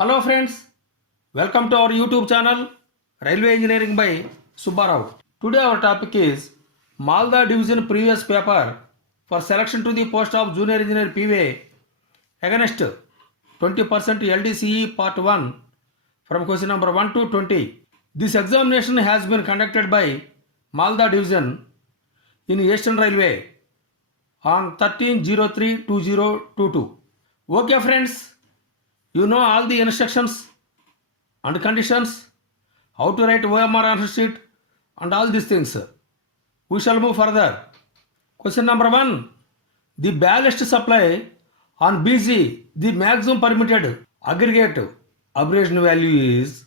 Hello friends, welcome to our YouTube channel Railway Engineering by Subbarao. Today our topic is Malda Division previous paper for selection to the post of Junior Engineer P.WAY against 20% LDCE Part-1 from question number 1 to 20. This examination has been conducted by Malda Division in Eastern Railway on 13/03/2022. Okay friends, you know all the instructions and conditions, how to write OMR answer sheet and all these things. We shall move further. Question number 1. The ballast supply on BG, the maximum permitted aggregate abrasion value is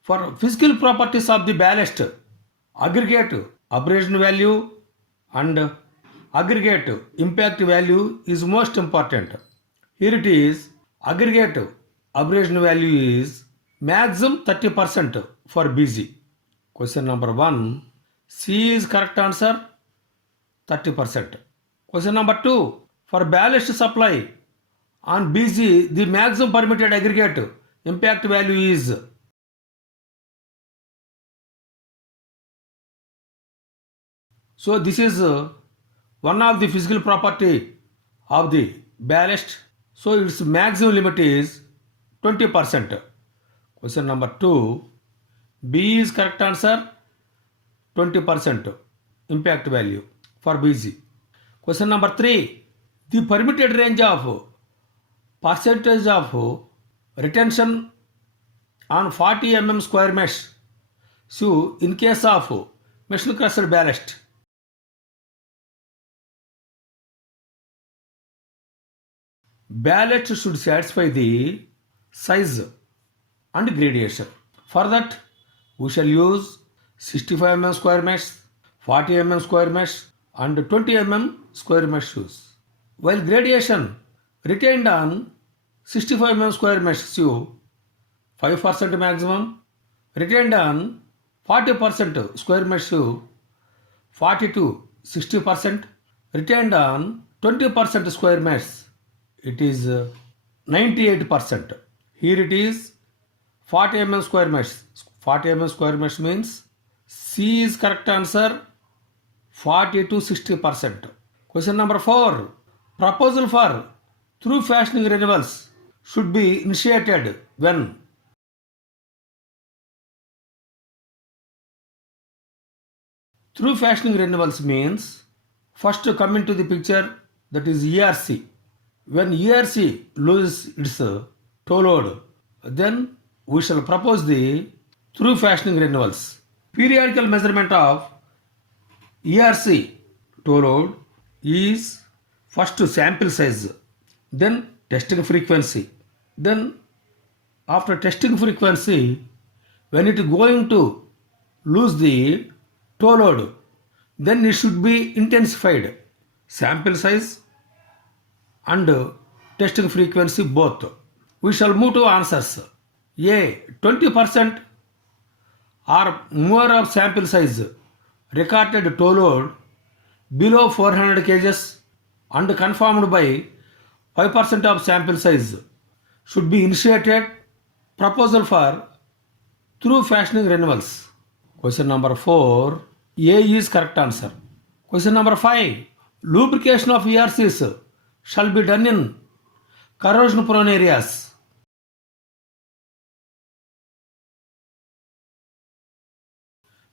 for physical properties of the ballast, aggregate abrasion value and aggregate impact value is most important. Here it is, aggregate abrasion value is maximum 30% for BG. Question number 1, C is correct answer, 30%. Question number 2, for ballast supply on BG, the maximum permitted aggregate impact value is so this is one of the physical property of the ballast. So its maximum limit is 20%. Question number 2, B is correct answer, 20% impact value for BG. Question number 3, the permitted range of percentage of retention on 40 mm square mesh. So in case of machine crushed ballast, ballast should satisfy the size and gradation. For that, we shall use 65 mm square mesh, 40 mm square mesh and 20 mm square mesh shoes. While gradation retained on 65 mm square mesh shoe 5% maximum, retained on 40% square mesh shoe 40 to 60%, retained on 20% square mesh it is 98%. Here it is 40 mm square mesh. 40 mm square mesh means C is correct answer, 40 to 60%. Question number 4. Proposal for through fastening renewals should be initiated when through fastening renewals means first to come into the picture, that is ERC. When ERC loses its tow load, then we shall propose the through fastening renewals. Periodical measurement of ERC tow load is first sample size, then testing frequency. Then after testing frequency, when it is going to lose the tow load, then it should be intensified. Sample size and testing frequency both. We shall move to answers. A. 20% or more of sample size recorded tow load below 400 kgs and confirmed by 5% of sample size should be initiated proposal for through fastening renewals. Question number 4. A is correct answer. Question number 5. Lubrication of ERCs shall be done in corrosion prone areas.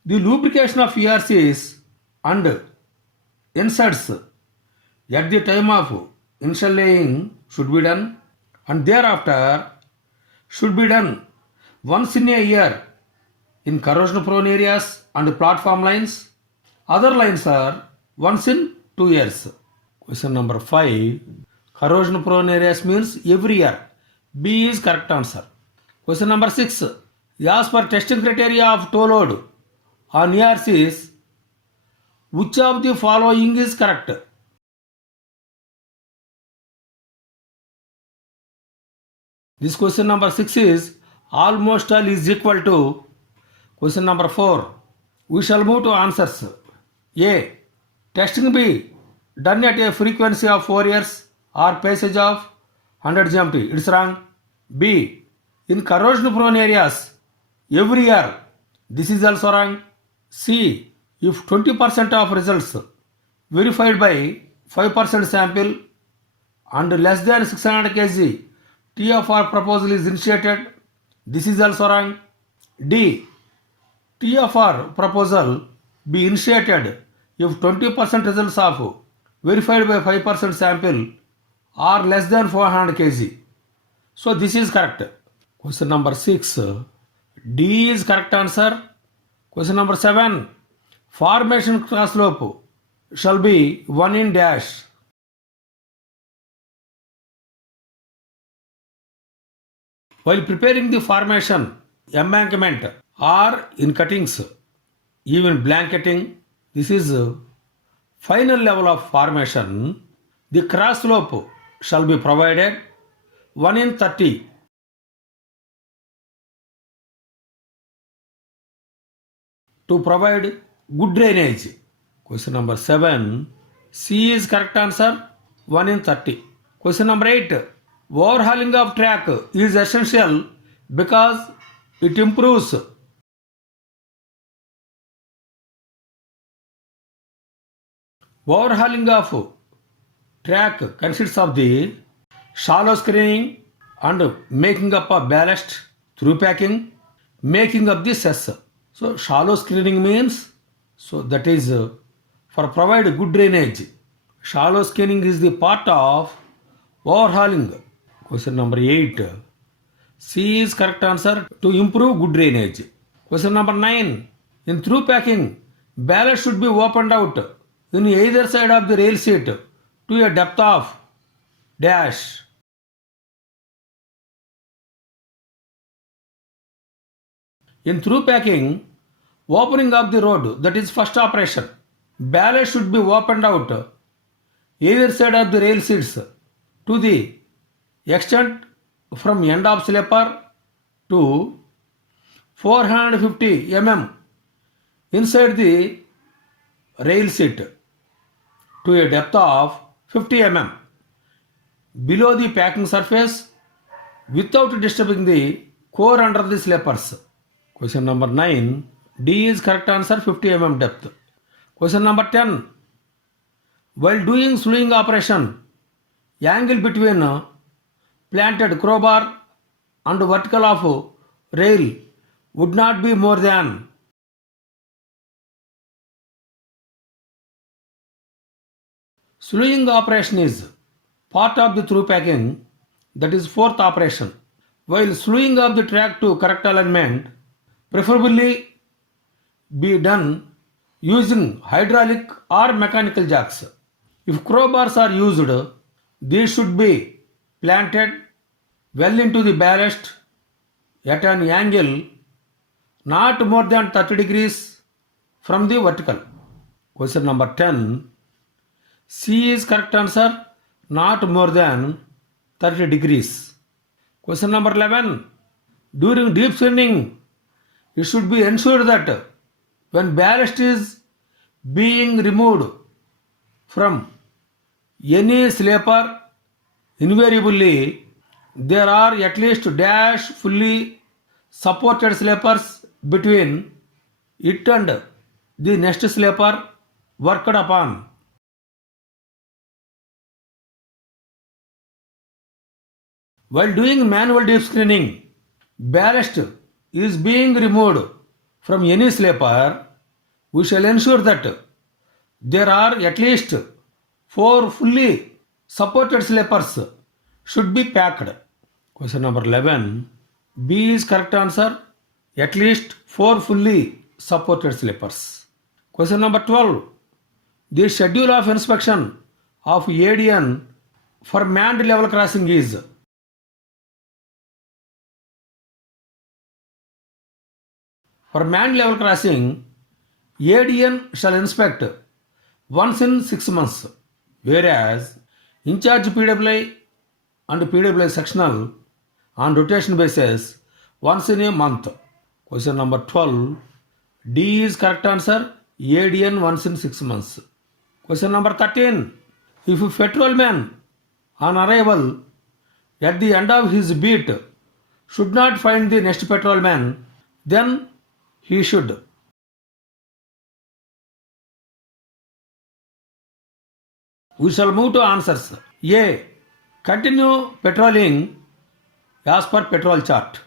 The lubrication of ERCs and inserts at the time of initial laying should be done and thereafter should be done once in a year in corrosion prone areas and platform lines. Other lines are once in 2 years. Question number 5. Corrosion prone areas means every year. B is correct answer. Question number 6. As per testing criteria of tow load on ERCs, which of the following is correct? This question number 6 is almost all is equal to question number 4. We shall move to answers. A. Testing B done at a frequency of 4 years or passage of 100 GMT. It's wrong. B. In corrosion prone areas every year. This is also wrong. C. If 20% of results verified by 5% sample and less than 600 kg TFR proposal is initiated. This is also wrong. D. TFR proposal be initiated if 20% results of verified by 5% sample are less than 400 kg. So this is correct. Question number 6. D is correct answer. Question number 7. Formation cross slope shall be 1 in dash. While preparing the formation embankment or in cuttings, even blanketing, this is final level of formation. The cross slope shall be provided 1 in 30. To provide good drainage. Question number 7. C is correct answer. 1 in 30. Question number 8. Overhauling of track is essential because it improves overhauling of track consists of the shallow screening and making up of ballast through packing, making up the cess. So shallow screening means, so that is for provide good drainage. Shallow screening is the part of overhauling. Question number 8. C is correct answer, to improve good drainage. Question number 9. In through packing, ballast should be opened out in either side of the rail seat to a depth of dash. In through packing, opening of the road, that is first operation. Ballast should be opened out either side of the rail seats to the extent from end of slipper to 450 mm inside the rail seat to a depth of 50 mm below the packing surface without disturbing the core under the slippers. Question number 9. D is correct answer, 50 mm depth. Question number 10. While doing slewing operation, angle between planted crowbar and vertical of rail would not be more than slewing operation is part of the through packing, that is fourth operation. While slewing of the track to correct alignment preferably be done using hydraulic or mechanical jacks. If crowbars are used, these should be planted well into the ballast at an angle not more than 30 degrees from the vertical. Question number 10. C is correct answer, not more than 30 degrees. Question number 11. During deep screening, it should be ensured that when ballast is being removed from any slipper, invariably there are at least dash fully supported slippers between it and the next slipper worked upon. While doing manual deep screening, ballast is being removed from any slipper, we shall ensure that there are at least 4 fully supported slippers should be packed. Question number 11. B is correct answer, at least 4 fully supported slippers. Question number 12. The schedule of inspection of ADN for manned level crossing is. For manned level crossing, ADN shall inspect once in 6 months, whereas in charge P.WAY and P.WAY sectional on rotation basis once in a month. Question number 12. D is correct answer, ADN once in 6 months. Question number 13. If a patrolman on arrival at the end of his beat should not find the next patrolman, then he should. We shall move to answers. A. Continue patrolling as per patrol chart.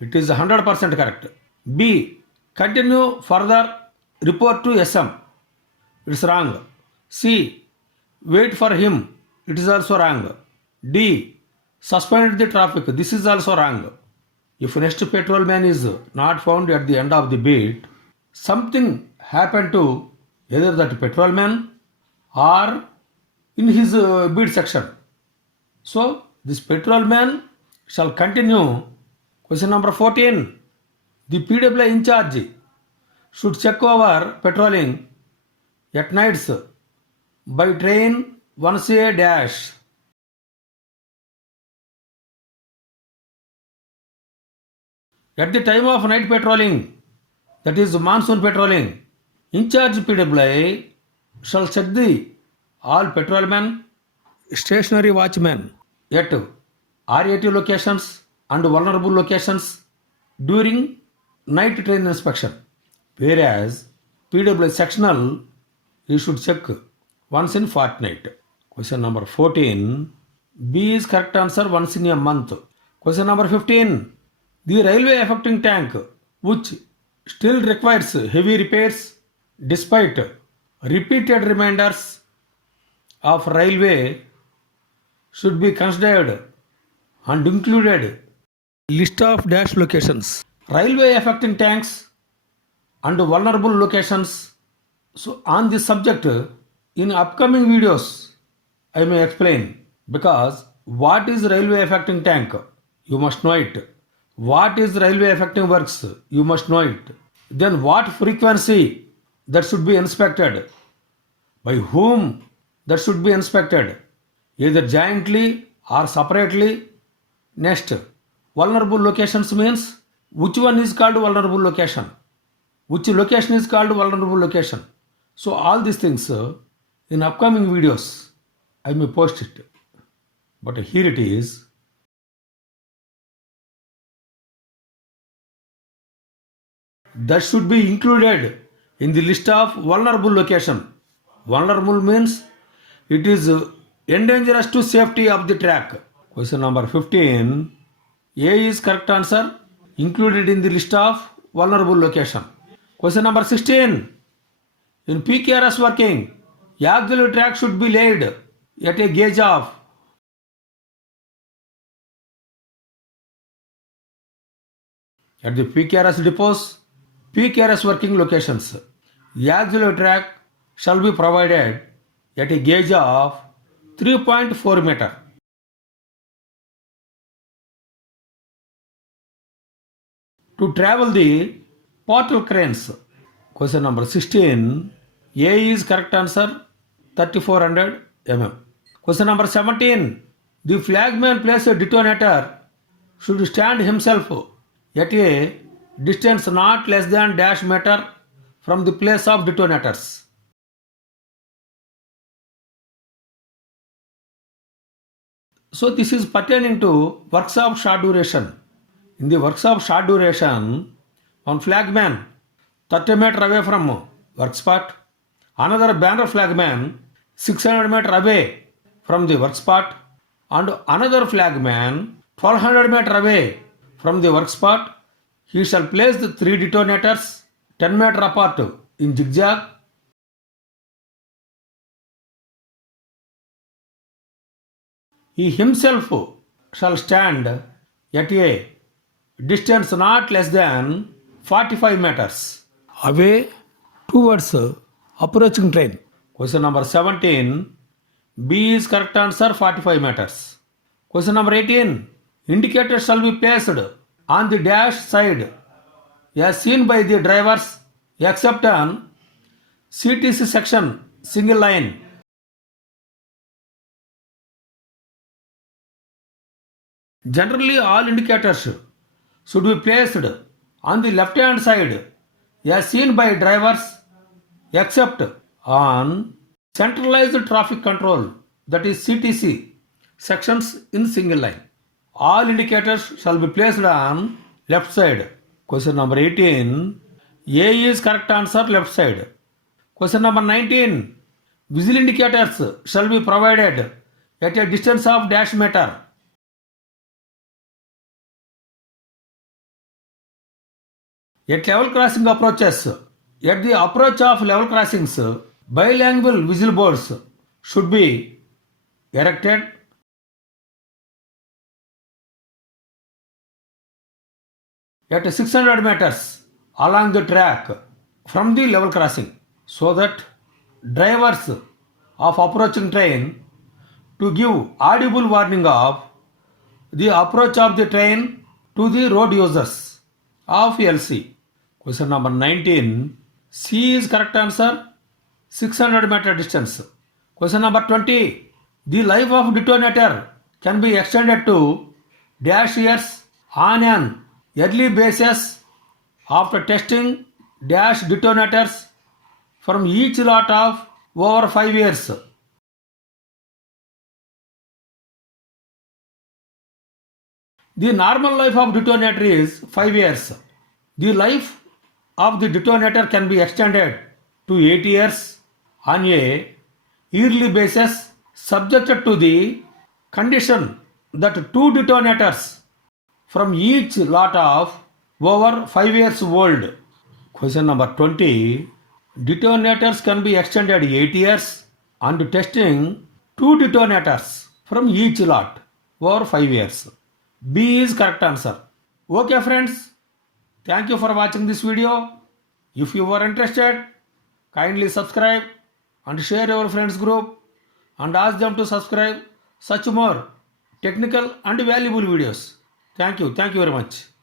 It is 100% correct. B. Continue further report to SM. It's wrong. C. Wait for him. It is also wrong. D. Suspend the traffic. This is also wrong. If next patrolman is not found at the end of the beat, something happened to either that patrolman or in his beat section. So this patrolman shall continue. Question number 14. The P.WAY in charge should check over patrolling at nights by train 1CA dash. At the time of night patrolling, that is monsoon patrolling, in charge P.WAY shall check the all patrolmen, stationary watchmen at RAT locations and vulnerable locations during night train inspection. Whereas P.WAY sectional, he should check once in fortnight. Question number 14. B is correct answer, once in a month. Question number 15. The railway affecting tank, which still requires heavy repairs despite repeated reminders of railway, should be considered and included list of dash locations. Railway affecting tanks and vulnerable locations. So on this subject, in upcoming videos, I may explain, because what is railway affecting tank? You must know it. What is railway affecting works? You must know it. Then what frequency that should be inspected? By whom that should be inspected? Either jointly or separately. Next, vulnerable locations means which one is called vulnerable location? Which location is called vulnerable location? So all these things in upcoming videos I may post it. But here it is. That should be included in the list of vulnerable location. Vulnerable means it is endangerous to safety of the track. Question number 15. A is correct answer, included in the list of vulnerable location. Question number 16. In PKRS working, auxiliary track should be laid at a gauge of at the PKRS depots, PKRS working locations. Auxiliary track shall be provided at a gauge of 3.4 meter. To travel the portal cranes. Question number 16. A is correct answer, 3400 mm. Question number 17. The flagman place a detonator should stand himself at a distance not less than dash meter from the place of detonators. So this is pertaining to works of short duration. In the works of short duration, one flagman 30 meter away from work spot, another banner flagman 600 meter away from the work spot, and another flagman 1200 meter away from the work spot. He shall place the 3 detonators 10 meter apart in zigzag. He himself shall stand at a distance not less than 45 meters away towards approaching train. Question number 17. B is correct answer, 45 meters. Question number 18. Indicators shall be placed on the dash side as seen by the drivers except on CTC section single line. Generally all indicators should be placed on the left hand side as seen by drivers except on centralized traffic control, that is CTC, sections in single line. All indicators shall be placed on left side. Question number 18. A is correct answer, left side. Question number 19. Visual indicators shall be provided at a distance of dash meter. At level crossing approaches, at the approach of level crossings, bilingual visual boards should be erected. At 600 meters along the track from the level crossing, so that drivers of approaching train to give audible warning of the approach of the train to the road users of LC. Question number 19. C is correct answer, 600 meter distance. Question number 20. The life of detonator can be extended to dash years on an early basis after testing dash detonators from each lot of over 5 years. The normal life of detonator is 5 years. The life of the detonator can be extended to 8 years on a yearly basis, subjected to the condition that 2 detonators from each lot of over 5 years old. Question number 20. Detonators can be extended 8 years and testing 2 detonators from each lot over 5 years. B is correct answer. Okay friends, thank you for watching this video. If you are interested, kindly subscribe and share your friends group and ask them to subscribe such more technical and valuable videos. Thank you very much.